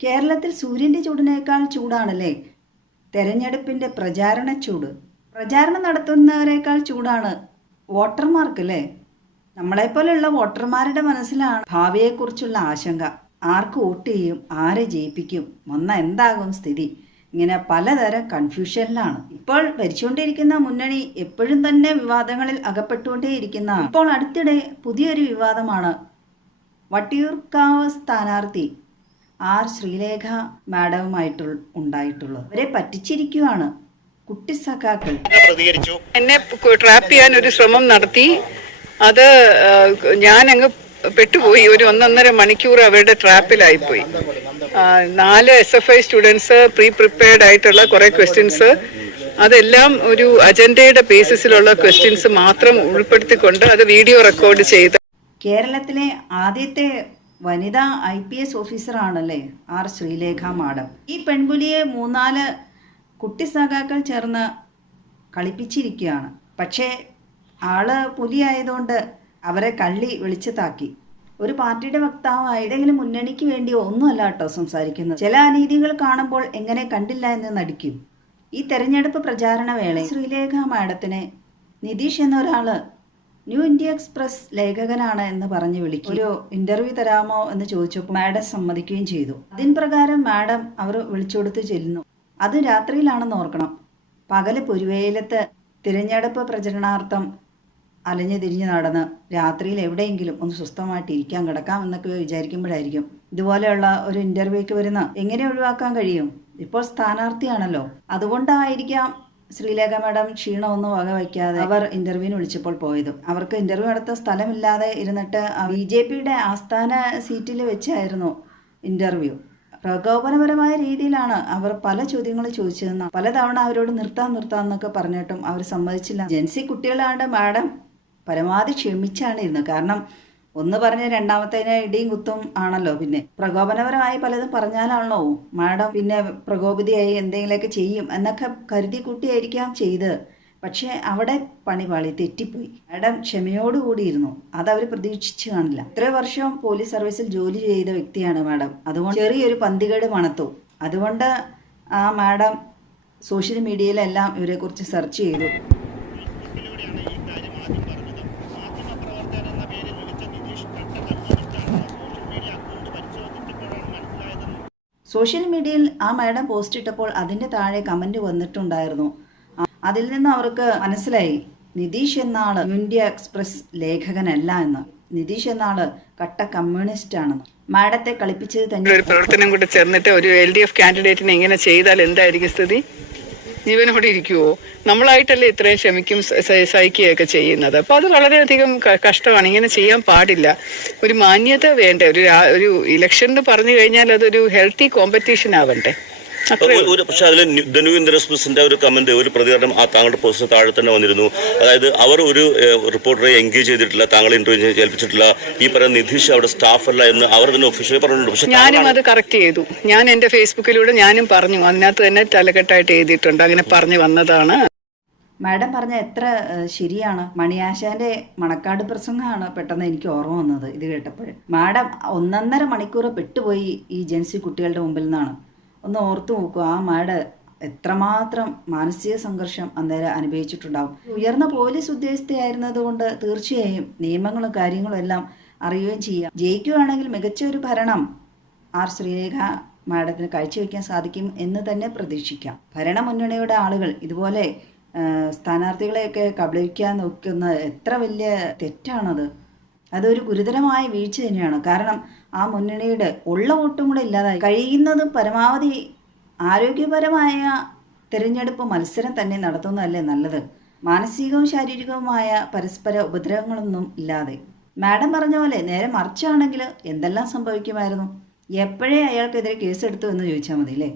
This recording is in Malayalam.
കേരളത്തിൽ സൂര്യൻ്റെ ചൂടിനേക്കാൾ ചൂടാണല്ലേ തെരഞ്ഞെടുപ്പിൻ്റെ പ്രചാരണ ചൂട്. പ്രചാരണം നടത്തുന്നവരെക്കാൾ ചൂടാണ് വോട്ടർമാർക്ക് അല്ലേ. നമ്മളെപ്പോലെയുള്ള വോട്ടർമാരുടെ മനസ്സിലാണ് ഭാവിയെക്കുറിച്ചുള്ള ആശങ്ക. ആർക്ക് വോട്ട് ചെയ്യും, ആരെ ജയിപ്പിക്കും, വന്ന എന്താകും സ്ഥിതി, ഇങ്ങനെ പലതരം കൺഫ്യൂഷനിലാണ്. ഇപ്പോൾ ഭരിച്ചുകൊണ്ടിരിക്കുന്ന മുന്നണി എപ്പോഴും തന്നെ വിവാദങ്ങളിൽ അകപ്പെട്ടുകൊണ്ടേയിരിക്കുന്ന. ഇപ്പോൾ അടുത്തിടെ പുതിയൊരു വിവാദമാണ് വട്ടിയൂർക്കാവ് സ്ഥാനാർത്ഥി ആർ ശ്രീലേഖ ഉണ്ടായിട്ടുള്ളത്. അവരെ പറ്റിച്ചിരിക്കുകയാണ് കുട്ടി സഖാക്കൾ. എന്നെ ട്രാപ്പ് ചെയ്യാൻ ഒരു ശ്രമം നടത്തി. അത് ഞാൻ അങ്ങ് പെട്ടുപോയി. ഒരു 1.5 മണിക്കൂർ അവരുടെ ട്രാപ്പിലായിപ്പോയി. 4 SFI സ്റ്റുഡൻസ് പ്രിപ്പയർഡ് ആയിട്ടുള്ള കുറെ ക്വസ്റ്റ്യൻസ്, അതെല്ലാം ഒരു അജണ്ടയുടെ ബേസിസിലുള്ള ക്വസ്റ്റ്യൻസ് മാത്രം ഉൾപ്പെടുത്തിക്കൊണ്ട് അത് വീഡിയോ റെക്കോർഡ് ചെയ്ത്. കേരളത്തിലെ ആദ്യത്തെ വനിതാ IPS ഓഫീസറാണല്ലേ ആർ ശ്രീലേഖ മാഡം. ഈ പെൺപുലിയെ 3-4 കുട്ടി സഖാക്കൾ ചേർന്ന് കളിപ്പിച്ചിരിക്കുകയാണ്. പക്ഷേ ആള് പുലിയായതുകൊണ്ട് അവരെ കള്ളി വെളിച്ചത്താക്കി. ഒരു പാർട്ടിയുടെ വക്താവായി ഏതെങ്കിലും മുന്നണിക്ക് വേണ്ടിയോ ഒന്നുമല്ല കേട്ടോ സംസാരിക്കുന്നത്. ചില അനീതികൾ കാണുമ്പോൾ എങ്ങനെ കണ്ടില്ല എന്ന് നടിക്കും. ഈ തെരഞ്ഞെടുപ്പ് പ്രചാരണ വേള ശ്രീലേഖ മാഡത്തിനെ നിതീഷ് എന്നൊരാള് ന്യൂ ഇന്ത്യ എക്സ്പ്രസ് ലേഖകനാണ് എന്ന് പറഞ്ഞ് വിളിക്കും. ഒരു ഇന്റർവ്യൂ തരാമോ എന്ന് ചോദിച്ചപ്പോൾ മാഡം സമ്മതിക്കുകയും ചെയ്തു. അതിൻ പ്രകാരം മാഡം അവർ വിളിച്ചുകൊടുത്ത് ചെല്ലുന്നു. അത് രാത്രിയിലാണെന്ന് ഓർക്കണം. പകല് പൊരുവേലത്ത് തിരഞ്ഞെടുപ്പ് പ്രചരണാർത്ഥം അലഞ്ഞു തിരിഞ്ഞ് നടന്ന് രാത്രിയിൽ എവിടെയെങ്കിലും ഒന്ന് സ്വസ്ഥമായിട്ട് ഇരിക്കാൻ കിടക്കാം എന്നൊക്കെ വിചാരിക്കുമ്പോഴായിരിക്കും ഇതുപോലെയുള്ള ഒരു ഇന്റർവ്യൂക്ക് വരുന്ന. എങ്ങനെ ഒഴിവാക്കാൻ കഴിയും? ഇപ്പോൾ സ്ഥാനാർത്ഥിയാണല്ലോ. അതുകൊണ്ടായിരിക്കാം ശ്രീലേഖ മാഡം ക്ഷീണമൊന്നും വകവയ്ക്കാതെ അവർ ഇന്റർവ്യൂവിന് വിളിച്ചപ്പോൾ പോയതും. അവർക്ക് ഇന്റർവ്യൂ നടത്ത സ്ഥലമില്ലാതെ ഇരുന്നിട്ട് BJPയുടെ ആസ്ഥാന സീറ്റിൽ വെച്ചായിരുന്നു ഇന്റർവ്യൂ. പ്രകോപനപരമായ രീതിയിലാണ് അവർ പല ചോദ്യങ്ങൾ ചോദിച്ചതെന്ന്. പലതവണ അവരോട് നിർത്താന്നൊക്കെ പറഞ്ഞിട്ടും അവർ സമ്മതിച്ചില്ല. ജെൻസി കുട്ടികളാണ്ട് മാഡം പരമാവധി ക്ഷമിച്ചാണ് ഇരുന്നത്. കാരണം ഒന്ന് പറഞ്ഞ് രണ്ടാമത്തേനെ ഇടിയും കുത്തും ആണല്ലോ. പിന്നെ പ്രകോപനപരമായി പലതും പറഞ്ഞാലാണല്ലോ മാഡം പിന്നെ പ്രകോപിതയായി എന്തെങ്കിലുമൊക്കെ ചെയ്യും എന്നൊക്കെ കരുതി കൂട്ടിയായിരിക്കാം ചെയ്ത്. പക്ഷേ അവിടെ പണിപാളി തെറ്റിപ്പോയി. മാഡം ക്ഷമയോടുകൂടിയിരുന്നു. അതവർ പ്രതീക്ഷിച്ചു കാണില്ല. ഇത്ര വർഷം പോലീസ് സർവീസിൽ ജോലി ചെയ്ത വ്യക്തിയാണ് മാഡം. അതുകൊണ്ട് ചെറിയൊരു പന്തികേട് മണത്തു. അതുകൊണ്ട് ആ മാഡം സോഷ്യൽ മീഡിയയിലെല്ലാം ഇവരെക്കുറിച്ച് സെർച്ച് ചെയ്തു. സോഷ്യൽ മീഡിയയിൽ ആ മാഡം പോസ്റ്റ് ഇട്ടപ്പോൾ അതിൻ്റെ താഴെ കമൻറ്റ് വന്നിട്ടുണ്ടായിരുന്നു. അതിൽ നിന്ന് അവർക്ക് മനസ്സിലായി നിതീഷ് എന്നാള് ഇന്ത്യ എക്സ്പ്രസ് ലേഖകനല്ല എന്ന്. നിതീഷ് എന്നാള് കട്ട കമ്മ്യൂണിസ്റ്റ് ആണെന്ന്. മാഡത്തെ കളിപ്പിച്ചത് തന്നെ. ഒരു പ്രവർത്തനം കൂടെ ചേർന്നിട്ട് ഒരു LDF കാൻഡിഡേറ്റിനെ ഇങ്ങനെ ചെയ്താൽ എന്തായിരിക്കും സ്ഥിതി? ജീവനോടെ ഇരിക്കുവോ? നമ്മളായിട്ടല്ലേ ഇത്രയും ക്ഷമിക്കും സഹിക്കുകയൊക്കെ ചെയ്യുന്നത്. അപ്പോൾ അത് വളരെയധികം കഷ്ടമാണ്. ഇങ്ങനെ ചെയ്യാൻ പാടില്ല. ഒരു മാന്യത വേണ്ടേ? ഒരു ഇലക്ഷൻ എന്ന് പറഞ്ഞു കഴിഞ്ഞാൽ അതൊരു ഹെൽത്തി കോമ്പറ്റീഷൻ ആവണ്ടേ? പക്ഷെ അതിൽ ന്യൂ ഇന്ത്യൻ എക്സ്പ്രസിന്റെ ഒരു കമന്റ്, ഒരു പ്രതികരണം ആ താങ്കളുടെ പോസ്റ്റ് താഴെ തന്നെ വന്നിരുന്നു. അതായത് അവർ ഒരു റിപ്പോർട്ടറെ എൻഗേജ് ചെയ്തിട്ടില്ല, താങ്കളെ ഇന്റർവ്യൂ ഏൽപ്പിച്ചിട്ടില്ല, ഈ പറയുന്ന നിതീഷ് അവിടെ സ്റ്റാഫ് അല്ല എന്ന് അവർ തന്നെ ഒഫീഷ്യലി പറഞ്ഞിട്ടുണ്ട്. പക്ഷെ ഞാനും അത് കറക്റ്റ് ചെയ്തു. ഞാൻ എന്റെ ഫേസ്ബുക്കിലൂടെ ഞാനും പറഞ്ഞു. അതിനകത്ത് തന്നെ തലക്കെട്ടായിട്ട് എഴുതിയിട്ടുണ്ട്. അങ്ങനെ പറഞ്ഞു വന്നതാണ്. മാഡം പറഞ്ഞ എത്ര ശരിയാണ്. മണിയാശാന്റെ മണക്കാട് പ്രസംഗമാണ് പെട്ടെന്ന് എനിക്ക് ഓർമ്മ വന്നത് ഇത് കേട്ടപ്പോൾ. മാഡം 1.5 മണിക്കൂർ പെട്ടുപോയി ഈ ജെൻസി കുട്ടികളുടെ മുമ്പിൽ നിന്നാണ്. ഒന്ന് ഓർത്തു നോക്കുക. ആ മാഡ് എത്രമാത്രം മാനസിക സംഘർഷം അന്നേരം അനുഭവിച്ചിട്ടുണ്ടാവും. ഉയർന്ന പോലീസ് ഉദ്യോഗസ്ഥയായിരുന്നത് കൊണ്ട് തീർച്ചയായും നിയമങ്ങളും കാര്യങ്ങളും എല്ലാം അറിയുകയും ചെയ്യാം. ജയിക്കുകയാണെങ്കിൽ മികച്ച ഒരു ഭരണം ആർ ശ്രീലേഖ മാഡത്തിന് കാഴ്ചവെക്കാൻ സാധിക്കും എന്ന് തന്നെ പ്രതീക്ഷിക്കാം. ഭരണമുന്നണിയുടെ ആളുകൾ ഇതുപോലെ സ്ഥാനാർത്ഥികളെയൊക്കെ കബളിക്കാൻ നോക്കുന്നത് എത്ര വലിയ തെറ്റാണത്. അതൊരു ഗുരുതരമായ വീഴ്ച തന്നെയാണ്. കാരണം ആ മുന്നണിയുടെ ഉള്ള വോട്ടും കൂടെ ഇല്ലാതായി. കഴിയുന്നത് പരമാവധി ആരോഗ്യപരമായ തിരഞ്ഞെടുപ്പ് മത്സരം തന്നെ നടത്തുന്നതല്ലേ നല്ലത്. മാനസികവും ശാരീരികവുമായ പരസ്പര ഉപദ്രവങ്ങളൊന്നും ഇല്ലാതെ. മാഡം പറഞ്ഞ പോലെ നേരെ മറിച്ചാണെങ്കിൽ എന്തെല്ലാം സംഭവിക്കുമായിരുന്നു. എപ്പോഴേ അയാൾക്കെതിരെ കേസെടുത്തു എന്ന് ചോദിച്ചാൽ മതി അല്ലേ.